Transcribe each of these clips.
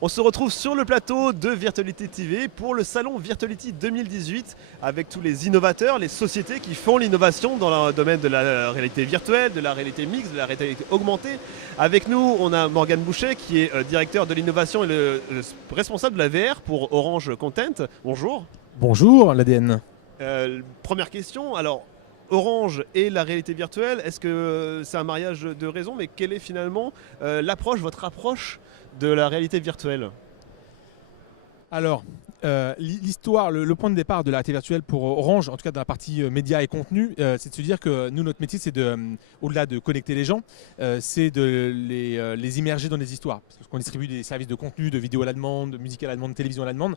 On se retrouve sur le plateau de Virtuality TV pour le salon Virtuality 2018 avec tous les innovateurs, les sociétés qui font l'innovation dans le domaine de la réalité virtuelle, de la réalité mixte, de la réalité augmentée. Avec nous, on a Morgane Boucher qui est directeur de l'innovation et le responsable de la VR pour Orange Content. Bonjour. Bonjour l'ADN. Première question, alors Orange et la réalité virtuelle, est-ce que c'est un mariage de raison, mais quelle est finalement votre approche de la réalité virtuelle? Alors, l'histoire, le point de départ de la réalité virtuelle pour Orange, en tout cas dans la partie médias et contenu, c'est de se dire que nous, notre métier, c'est au-delà de connecter les gens, c'est de les immerger dans des histoires. Parce qu'on distribue des services de contenu, de vidéo à la demande, de musique à la demande, de télévision à la demande.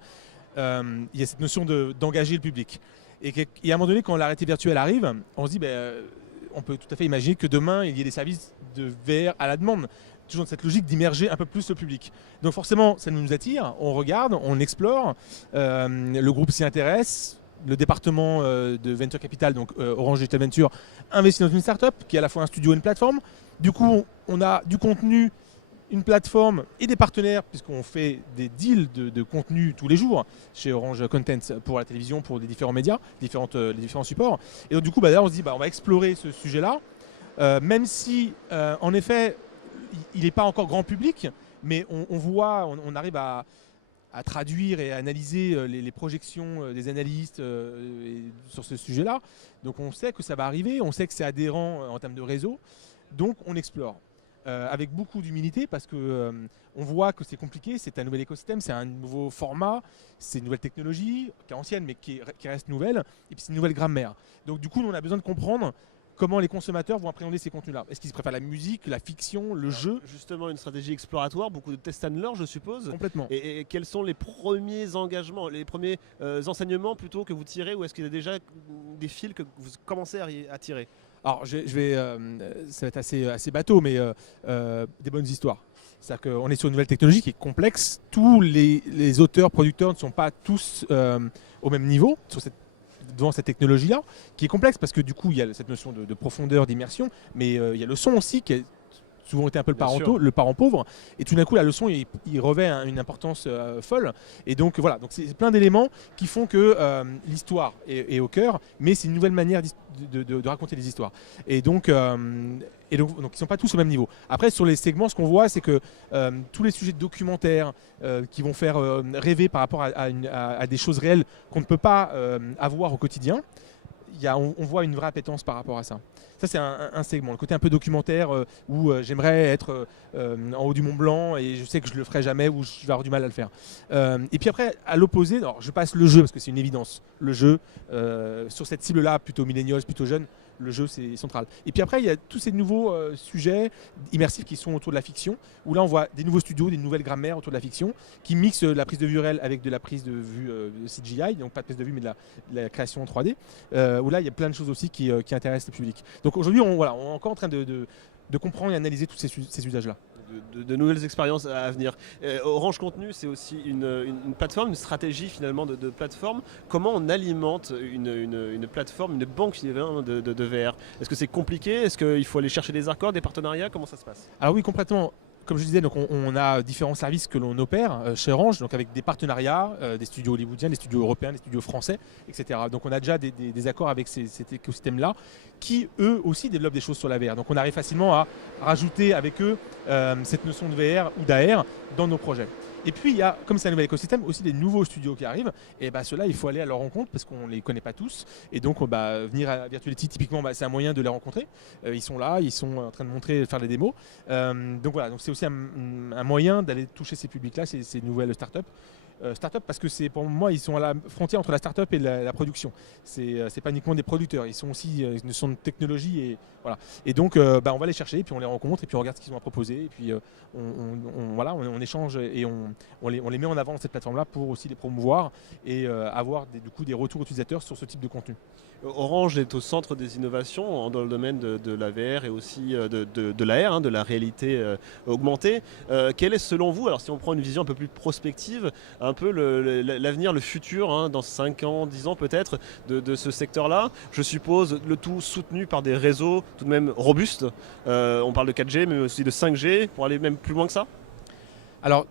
Il y a cette notion d'engager le public. Et à un moment donné, quand la réalité virtuelle arrive, on se dit, on peut tout à fait imaginer que demain, il y ait des services de VR à la demande. Toujours dans cette logique d'immerger un peu plus le public. Donc forcément, ça nous attire, on regarde, on explore, le groupe s'y intéresse, le département de Venture Capital, donc Orange Digital Venture, investit dans une startup qui est à la fois un studio et une plateforme. Du coup, on a du contenu, une plateforme et des partenaires, puisqu'on fait des deals de contenu tous les jours chez Orange Content pour la télévision, pour les différents médias, les différents supports. Et donc du coup, là, on se dit, on va explorer ce sujet-là, même si, en effet, il n'est pas encore grand public, mais on arrive à traduire et à analyser les projections des analystes sur ce sujet-là. Donc on sait que ça va arriver, on sait que c'est adhérent en termes de réseau, donc on explore. Avec beaucoup d'humilité parce que on voit que c'est compliqué, c'est un nouvel écosystème, c'est un nouveau format, c'est une nouvelle technologie qui est ancienne mais qui reste nouvelle, et puis c'est une nouvelle grammaire. Donc du coup, on a besoin de comprendre comment les consommateurs vont appréhender ces contenus-là. Est-ce qu'ils préfèrent la musique, la fiction, le jeu? Justement, une stratégie exploratoire, beaucoup de test and learn, je suppose. Complètement. Et quels sont les premiers engagements, les premiers enseignements plutôt que vous tirez, ou est-ce qu'il y a déjà des fils que vous commencez à tirer? Alors, ça va être assez bateau, mais des bonnes histoires. C'est-à-dire qu'on est sur une nouvelle technologie qui est complexe. Tous les auteurs, producteurs ne sont pas tous au même niveau devant cette technologie-là, qui est complexe parce que du coup, il y a cette notion de profondeur, d'immersion, mais il y a le son aussi qui est souvent été un peu le parent pauvre, et tout d'un coup la leçon il revêt une importance folle, et donc voilà, donc c'est plein d'éléments qui font que l'histoire est au cœur, mais c'est une nouvelle manière de raconter les histoires, et donc ils ne sont pas tous au même niveau. Après, sur les segments, ce qu'on voit, c'est que tous les sujets de documentaires qui vont faire rêver par rapport à des choses réelles qu'on ne peut pas avoir au quotidien, on voit une vraie appétence par rapport à ça. Ça, c'est un segment. Le côté un peu documentaire où j'aimerais être en haut du Mont Blanc et je sais que je ne le ferai jamais ou je vais avoir du mal à le faire. Et puis après, à l'opposé, alors je passe le jeu parce que c'est une évidence. Le jeu, sur cette cible-là, plutôt millennials, plutôt jeunes, le jeu, c'est central. Et puis après, il y a tous ces nouveaux sujets immersifs qui sont autour de la fiction, où là, on voit des nouveaux studios, des nouvelles grammaires autour de la fiction, qui mixent la prise de vue réelle avec de la prise de vue CGI, donc pas de prise de vue, mais de la création en 3D, où là, il y a plein de choses aussi qui intéressent le public. Donc aujourd'hui, on est encore en train de comprendre et analyser tous ces usages-là. De nouvelles expériences à venir. Orange Contenu, c'est aussi une plateforme, une stratégie finalement de plateforme. Comment on alimente une plateforme, une banque de VR? Est-ce que c'est compliqué? Est-ce qu'il faut aller chercher des accords, des partenariats? Comment ça se passe? Alors oui, complètement. Comme je disais, donc on a différents services que l'on opère chez Orange, donc avec des partenariats, des studios hollywoodiens, des studios européens, des studios français, etc. Donc on a déjà des accords avec cet écosystème-là qui, eux aussi, développent des choses sur la VR. Donc on arrive facilement à rajouter avec eux cette notion de VR ou d'AR dans nos projets. Et puis il y a, comme c'est un nouvel écosystème, aussi des nouveaux studios qui arrivent. Et ceux-là, il faut aller à leur rencontre parce qu'on ne les connaît pas tous. Et donc venir à Virtuality, typiquement, c'est un moyen de les rencontrer. Ils sont là, ils sont en train de faire des démos. Donc voilà, donc c'est aussi un moyen d'aller toucher ces publics-là, ces nouvelles startups. Start-up parce que pour moi ils sont à la frontière entre la start-up et la production. C'est pas uniquement des producteurs, ils sont aussi une notion de technologie, et voilà. Et donc on va les chercher et puis on les rencontre et puis on regarde ce qu'ils ont à proposer et puis on échange et on les met en avant dans cette plateforme-là pour aussi les promouvoir et avoir des retours utilisateurs sur ce type de contenu. Orange est au centre des innovations dans le domaine de la VR et aussi de l'AR, de la réalité augmentée. Quel est selon vous, alors si on prend une vision un peu plus prospective, un peu l'avenir, le futur, dans 5 ans, 10 ans peut-être, de ce secteur-là? Je suppose le tout soutenu par des réseaux tout de même robustes. On parle de 4G mais aussi de 5G pour aller même plus loin que ça? Alors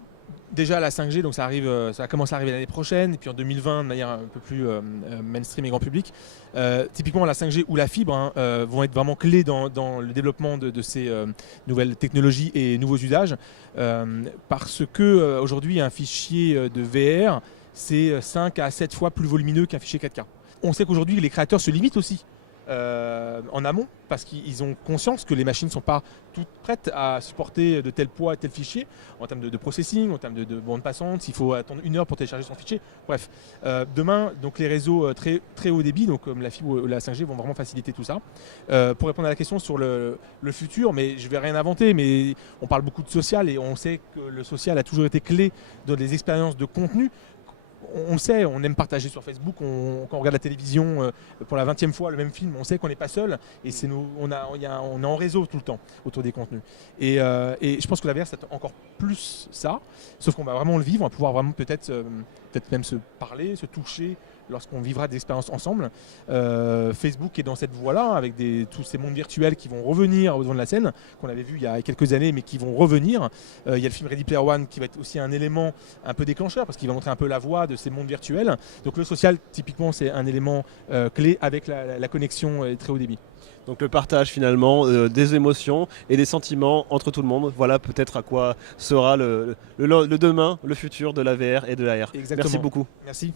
déjà la 5G, donc ça va commencer à arriver l'année prochaine, et puis en 2020 de manière un peu plus mainstream et grand public. Typiquement la 5G ou la fibre vont être vraiment clés dans le développement de ces nouvelles technologies et nouveaux usages, parce que aujourd'hui un fichier de VR c'est 5 à 7 fois plus volumineux qu'un fichier 4K. On sait qu'aujourd'hui les créateurs se limitent aussi en amont, parce qu'ils ont conscience que les machines ne sont pas toutes prêtes à supporter de tel poids et tel fichier en termes de processing, en termes de bande passante, s'il faut attendre 1 heure pour télécharger son fichier. Bref, demain, donc, les réseaux très, très haut débit, donc comme la fibre ou la 5G, vont vraiment faciliter tout ça. Pour répondre à la question sur le futur, mais je ne vais rien inventer, mais on parle beaucoup de social et on sait que le social a toujours été clé dans les expériences de contenu. On le sait, on aime partager sur Facebook, quand on regarde la télévision pour la 20e fois le même film, on sait qu'on n'est pas seul et on est en réseau tout le temps autour des contenus. Et je pense que la VR, c'est encore plus ça, sauf qu'on va vraiment le vivre, on va pouvoir vraiment peut-être même se parler, se toucher lorsqu'on vivra des expériences ensemble. Facebook est dans cette voie-là, avec tous ces mondes virtuels qui vont revenir au devant de la scène, qu'on avait vu il y a quelques années, mais qui vont revenir. Il y a le film Ready Player One qui va être aussi un élément un peu déclencheur, parce qu'il va montrer un peu la voie de ces mondes virtuels. Donc le social, typiquement, c'est un élément clé avec la connexion très haut débit. Donc le partage finalement des émotions et des sentiments entre tout le monde. Voilà peut-être à quoi sera le demain, le futur de la VR et de l'AR. Exactement. Merci beaucoup. Merci.